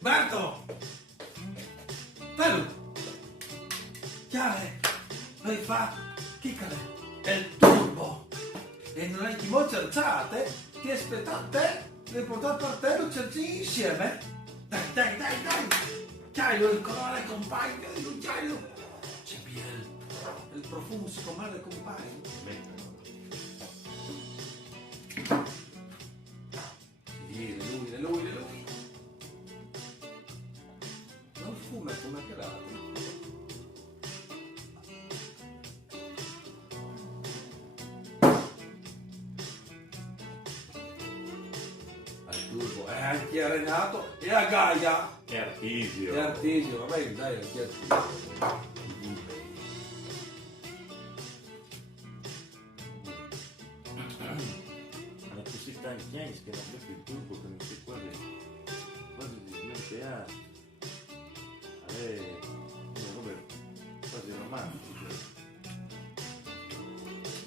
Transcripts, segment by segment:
Berto! Bello! Chiare! Noi fa chiccare! È il turbo! E non hai chi voce alzate? Ti aspettate? Le portate per te lo cerchi insieme? Dai, dai, dai, dai! Chiaro il colore compagno di Luciano! C'è il profumo sfumare compagno! Sì, lui! Non fuma come che l'altro. Al turbo, anche a Renato e a Gaia. È Artisio. E Artisio, vabbè, dai, anche Artisio. Ma così tanti anni che non vedo il turbo che non si quasi di smentea. Una roba quasi romantica.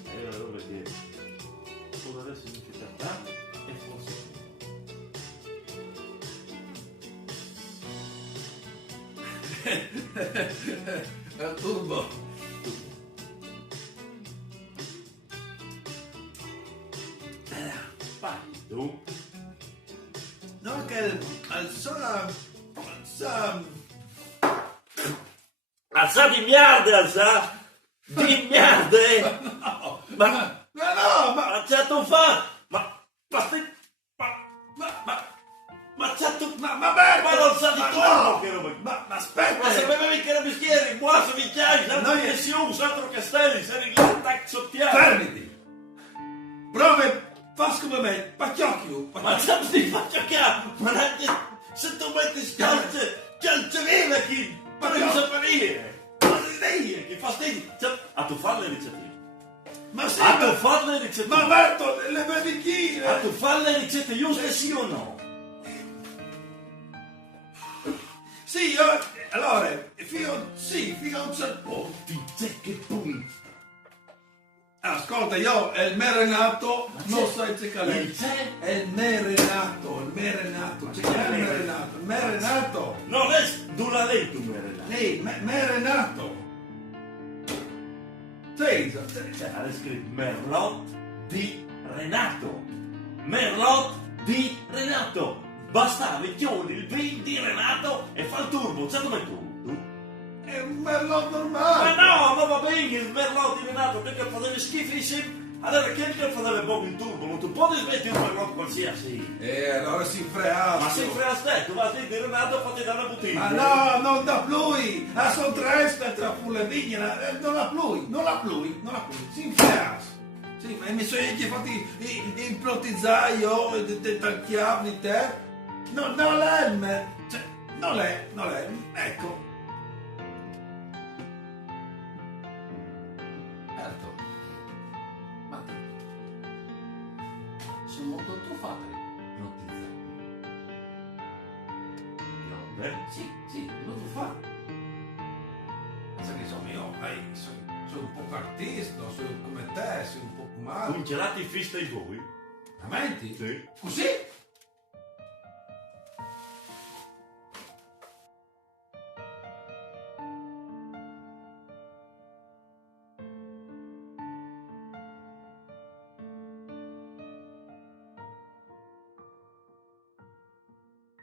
È una roba che solo adesso non ci sta e forse È il turbo. parli tu. No, che alza. Alza di merda, alza! Di merda! No, Ma ma c'è tu fa! C'è tu! ma Berto! Ma non sa di ma turbo no! che roba! Ma aspetta! Ma sapevi che era bischieri, buono, vecchiai, Noi- santo che si usa, altro castelli, sei in tac sottiamo! Fermiti! Prove, fas come me, pacchiocchio! Ma sempre ti faccio chiaro! Ma neanche se tu metti calcerina chi! Ma devi sapere! Ma lei che fastidio! A tu fare le ricette! Ma sì, A tu fare le ricette! ma Berto, le A bevicchine! tu fare le ricette giuste sì o no? Sì, io, allora, fino a un certo punto. Dice che poi! Ascolta, io è il merenato, Ma non c'è- sai cercare. il c'è? È il merenato, c'è chi è il merenato? Non è dura lei tu, Merella! Lei, merenato. Sì, Cioè, ha scritto Merlot di Renato. Merlot di Renato. Basta, vecchioni, il vin di Renato e fa il turbo. C'è come tu? è un merlot Ma normale. no, ma va bene il Merlot di Renato, perché facevi schifissimo. Allora, che faceva poco il turbo? Non tu puoi smettere un Merlot qualsiasi. Allora si freato. Ma se fai a ste, tu vai a dire Renato, fatti dare una bottiglia. Ma no, non da plui. A son tre tra le vigne, non la plui, si infreas. Sì, ma mi sono anche fatti implotizzare io, talchiarmi te. No, non è il me. Cioè, non è, ecco. Certo. Ma sono molto truffati, ipnotizzati. Sì, non lo fa. Ma sai che sono io, sono un po' artista, sono come te, sono un po' male. Un gelati fista di voi? Veramente? Sì. Così?